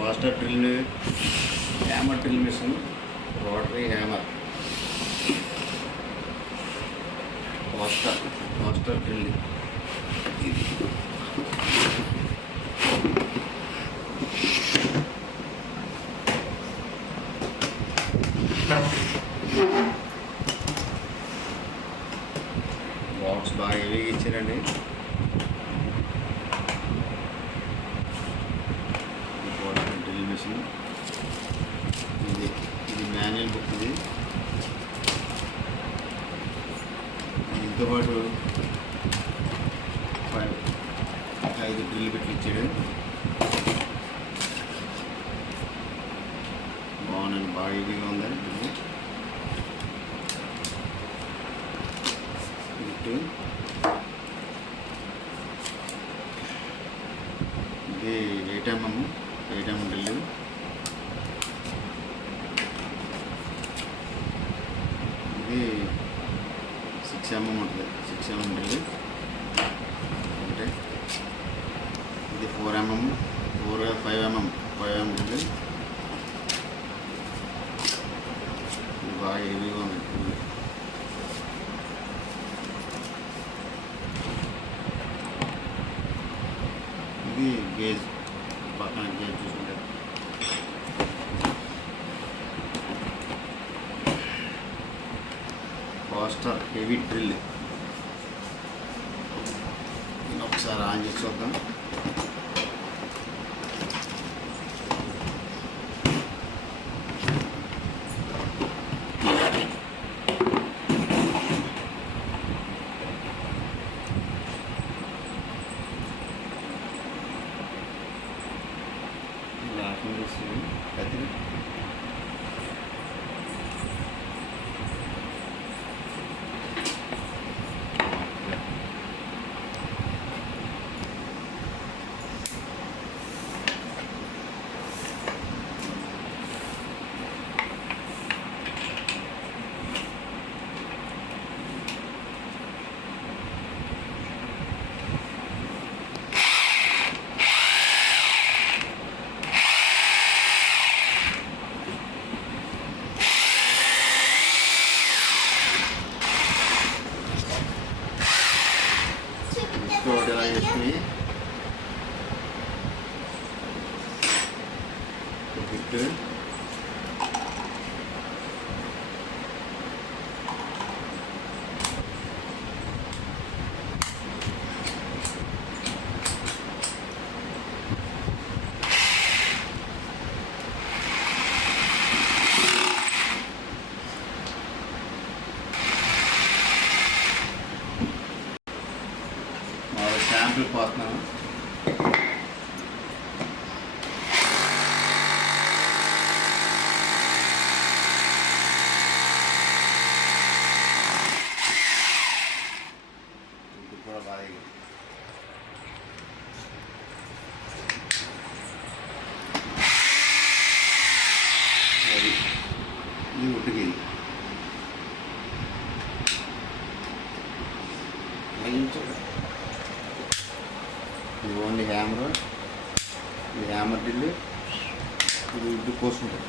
వాస్టర్ drill, hammer drill machine, rotary hammer, వాస్టర్ drill ఇది. బాక్స్ బాగా హెవీగా ఇచ్చారండి. డ్రిల్ మిషన్ ఇది మాన్యువల్ బుక్. దీంతో పాటు 5 డ్రిల్ బిట్లు ఇచ్చాడు. బాగుందండి, బాగా హెవీగా ఉందండి డ్రిల్ బిట్టు. ఇది 8mm డ్రిల్. ఇది 6mm ఉంటుంది, 6mm డ్రిల్. అంటే ఇది 5mm డ్రిల్. ఇది బాగా హెవీగా ఉంది. ఇది గేజ్, పక్కన గేజ్ చూసుకుంటే వాస్టర్ హెవీ డ్రిల్. నేను ఒకసారి ఆన్ చేసి చూద్దాం. కత్తి ఎలా చేస్తుంది బిట్టు. శాంపుల్ పోస్తున్నాను. ఇది కూడా బాగా ఇది ఉట్టుకి ఇది ఓన్లీ హ్యామర్, ఇది హ్యామర్ డ్రిల్. ఇది ఉడ్డు కోసుకుంటుంది.